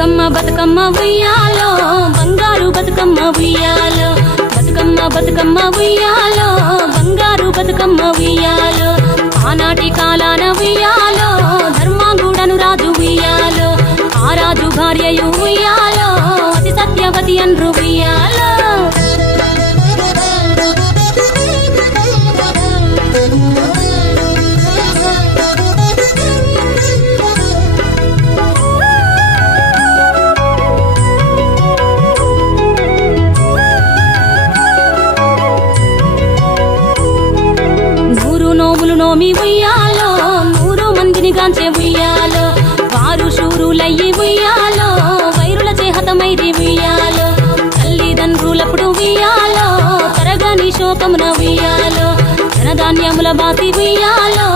బతుకమ్మ బతుకమ్మ ఉయ్యాలో బంగారు బతుకమ్మ ఉయ్యాలో బతుకమ్మ బతుకమ్మ ఉయ్యాలో బంగారు బతుకమ్మ ఉయ్యాలో ఆనాటి కాలాన ఉయ్యాలో ధర్మాంగుడను రాజు ఉయ్యాలో ఆ రాజు భార్యయు ఉయ్యాలో అతి సత్యవతి అన్రు ఉయ్యాలో నోమి ఉయ్యాలో 100 మందిని గాంచే ఉయ్యాలో వారు శూరులయ్యి ఉయ్యాలో వైరుల చేహతమైరి ఉయ్యాలో తల్లిదండ్రులప్పుడు ఉయ్యాలో తరగని శోకమున ఉయ్యాలో ధనధాన్యముల బాసి ఉయ్యాలో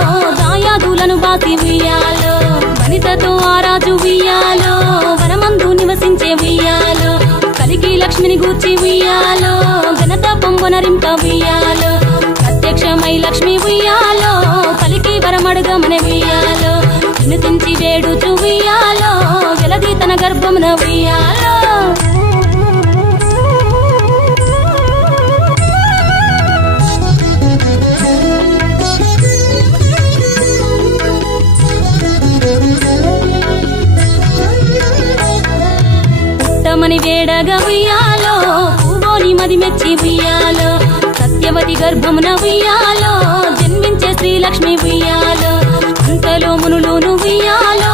దాయాదులను బాసి ఉయ్యాలో వనితతో ఆరాజు ఉయ్యాలో వనమందు నివసించే ఉయ్యాలో కలికి లక్ష్మిని గూర్చి ఉయ్యాలో ఘనత పొంగునరింప ఉయ్యాలో ప్రత్యక్షమై లక్ష్మి ఉయ్యాలో పలికి వరమడుగమనే ఉయ్యాలో వినుతించి వేడుచు ఉయ్యాలో వెలది తన గర్భమున ఉయ్యాలో పుట్టమని వేడగా ఉయ్యాలో పూవోని మది మెచ్చి ఉయ్యాలో సత్యవతి గర్భమున ఉయ్యాలో జన్మించే శ్రీలక్ష్మి ఉయ్యాలో అంతలో మునులును ఉయ్యాలో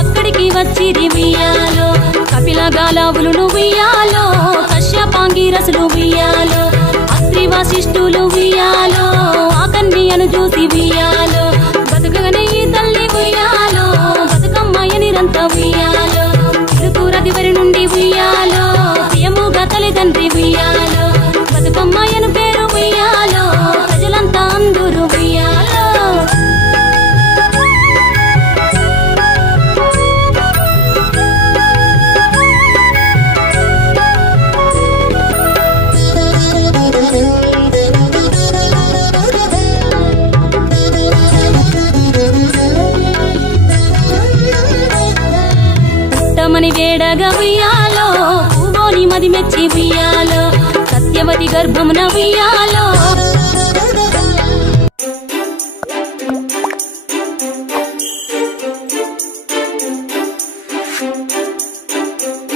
అక్కడికి వచ్చిరి ఉయ్యాలో కపిల గాలావులును ఉయ్యాలో కశ్యపాంగిరసులు ఉయ్యాలో అత్రి వశిష్ఠులు ఉయ్యాలో ఆ కన్యను చూసి ఉయ్యాలో బతుకగనే ఈ తల్లి ఉయ్యాలో బతుకమ్మయ్య నిరంత ఉయ్యాలో తిరుతూరదివరి నుండి ఉయ్యాలో ప్రియముగా తల్లిదండ్రి ఉయ్యాలో బతుకమ్మయ్యను పేరు ఉయ్యాలో ప్రజలంతా అందరూ ఉయ్యాలో పుట్టమని వేడగా ఉయ్యాలో పూవోని మది మెచ్చి ఉయ్యాలో సత్యవతి గర్భమున ఉయ్యాలో